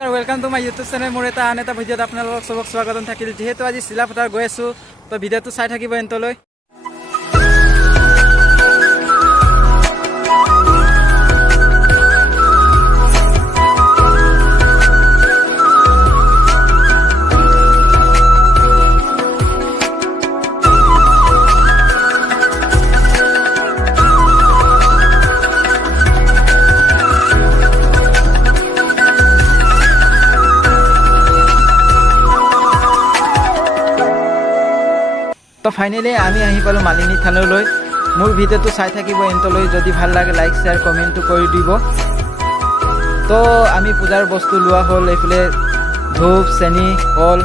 Welcome to my YouTube channel मोर এটা আন এটা ভিডিঅ'ত আপোনালোকক সবক স্বাগতম থাকিল। যেহেতু আজি চিলাপথাৰ গৈ আছো তো ভিডিঅ'টো চাই থাকিব এন্তলৈ। তো ফাইনালি আমি আহি পালো মালিনী থানলৈ। মোৰ ভিডিঅ'টো চাই থাকিব এন্তলৈ। যদি ভাল লাগে লাইক শ্বেয়াৰ কমেণ্টটো কৰি দিব। তো আমি পূজাৰ বস্তু লোৱা হ'ল, এইফালে ধূপ চেনি কল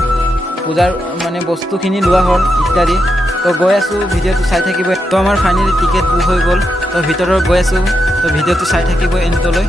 পূজাৰ মানে বস্তুখিনি লোৱা হ'ল ইত্যাদি। তো গৈ আছোঁ, ভিডিঅ'টো চাই থাকিব। তো আমাৰ ফাইনেলি টিকেট বুক হৈ গ'ল। তো ভিতৰত গৈ আছোঁ, তো ভিডিঅ'টো চাই থাকিব এন্তলৈ।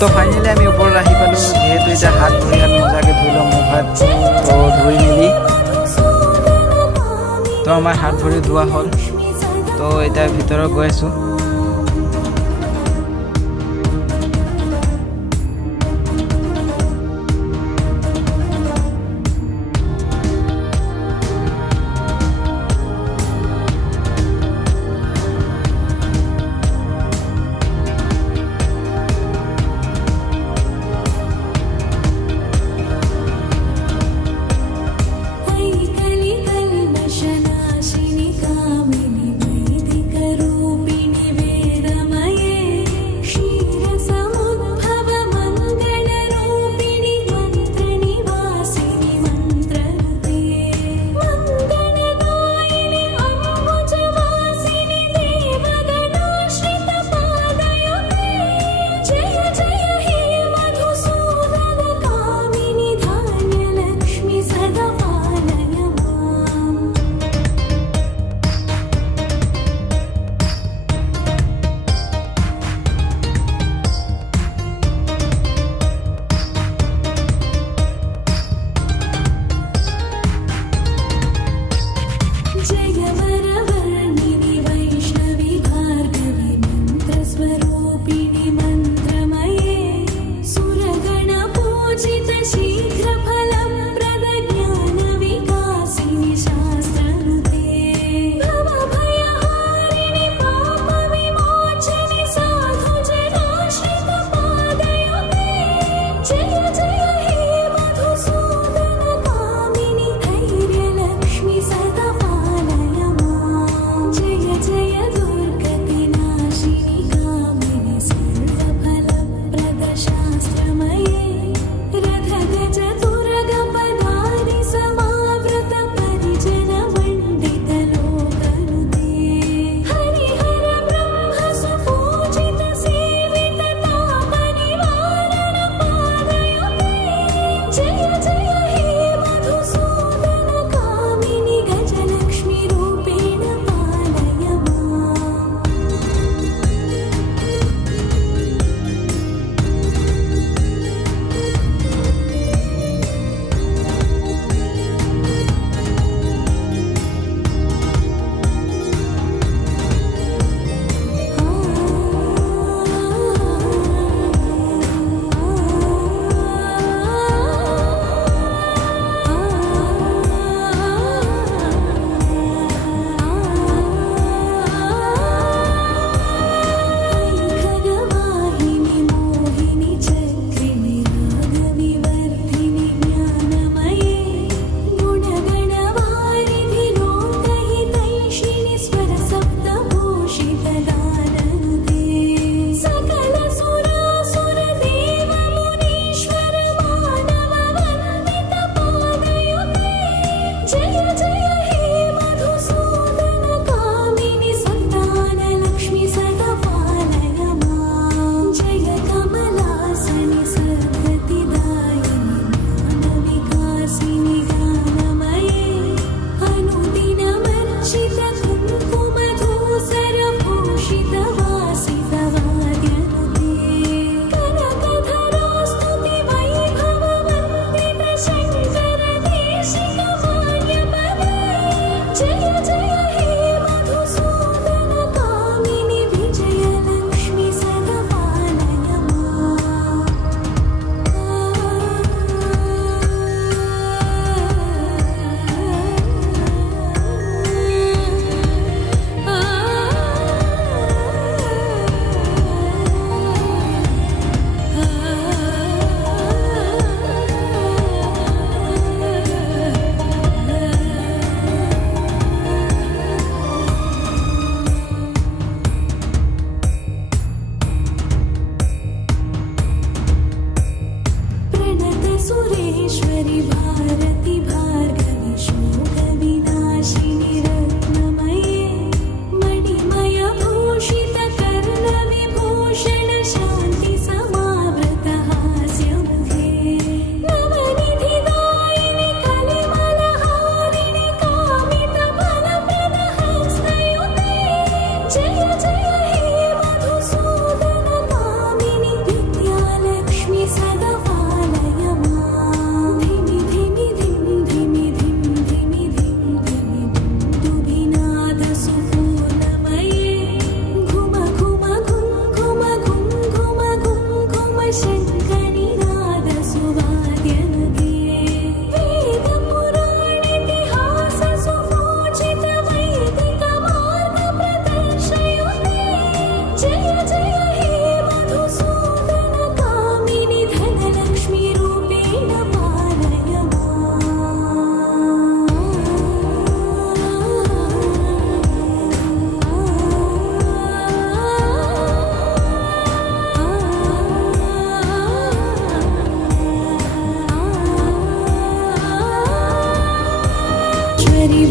তো ফাইনেলি আমি ওপৰত আহি পালোঁ। যিহেতু এতিয়া হাত ভৰি মজাকৈ ধুই লওঁ, মুখ হাত তো ধুই মেলি তো আমাৰ হাত ভৰি ধোৱা হ'ল। তো এতিয়া ভিতৰত গৈ আছোঁ।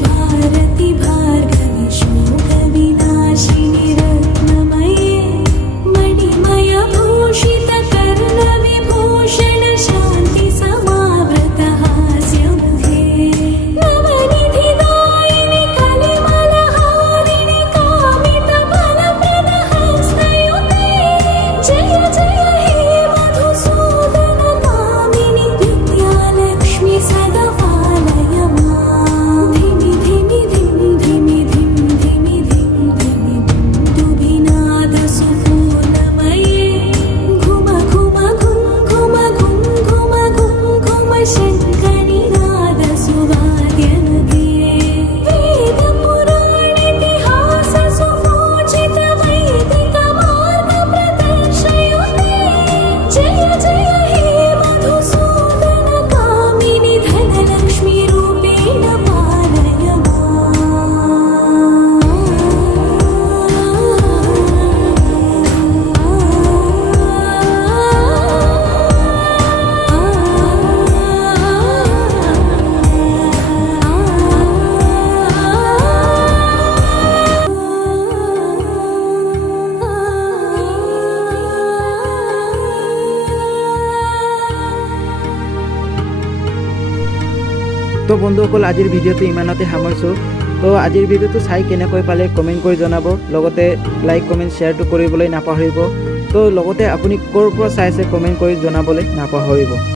भारति भार्गवि शोकविनाशिनि रत्नमये मणिमयभूषित कर्णविभूषण शान्ति समावृत हास्यमुखे नवनिधिदायिनि कलिमलहारिणि कामितफलप्रद हस्तयुते जय जय हे मधुसूदन कामिनि विद्यालक्ष्मि सदा पालय मां धिमि धिमि धिं धिमि धिं धिमि धिं धिमि दुभिनाद सुपूर्णमये घुम घुम घुं घुम घुं घुम घुं घुम शङ्खनिनाद सुवाद्यनुगे वेद पुराणेतिहास सुपूजित वैदिक मार्ग प्रदर्शयुते जय जय हे मधुसूदन कामिनि धनलक्ष्मी रूपेण पालय তো বন্ধুসকল আজিৰ ভিডিঅ'টো ইমানতে সামৰিছোঁ। তো আজিৰ ভিডিঅ'টো চাই কেনেকৈ পালে কমেণ্ট কৰি জনাব, লগতে লাইক কমেণ্ট শ্বেয়াৰটো কৰিবলৈ নাপাহৰিব। তো লগতে আপুনি ক'ৰ পৰা চাইছে কমেণ্ট কৰি জনাবলৈ নাপাহৰিব।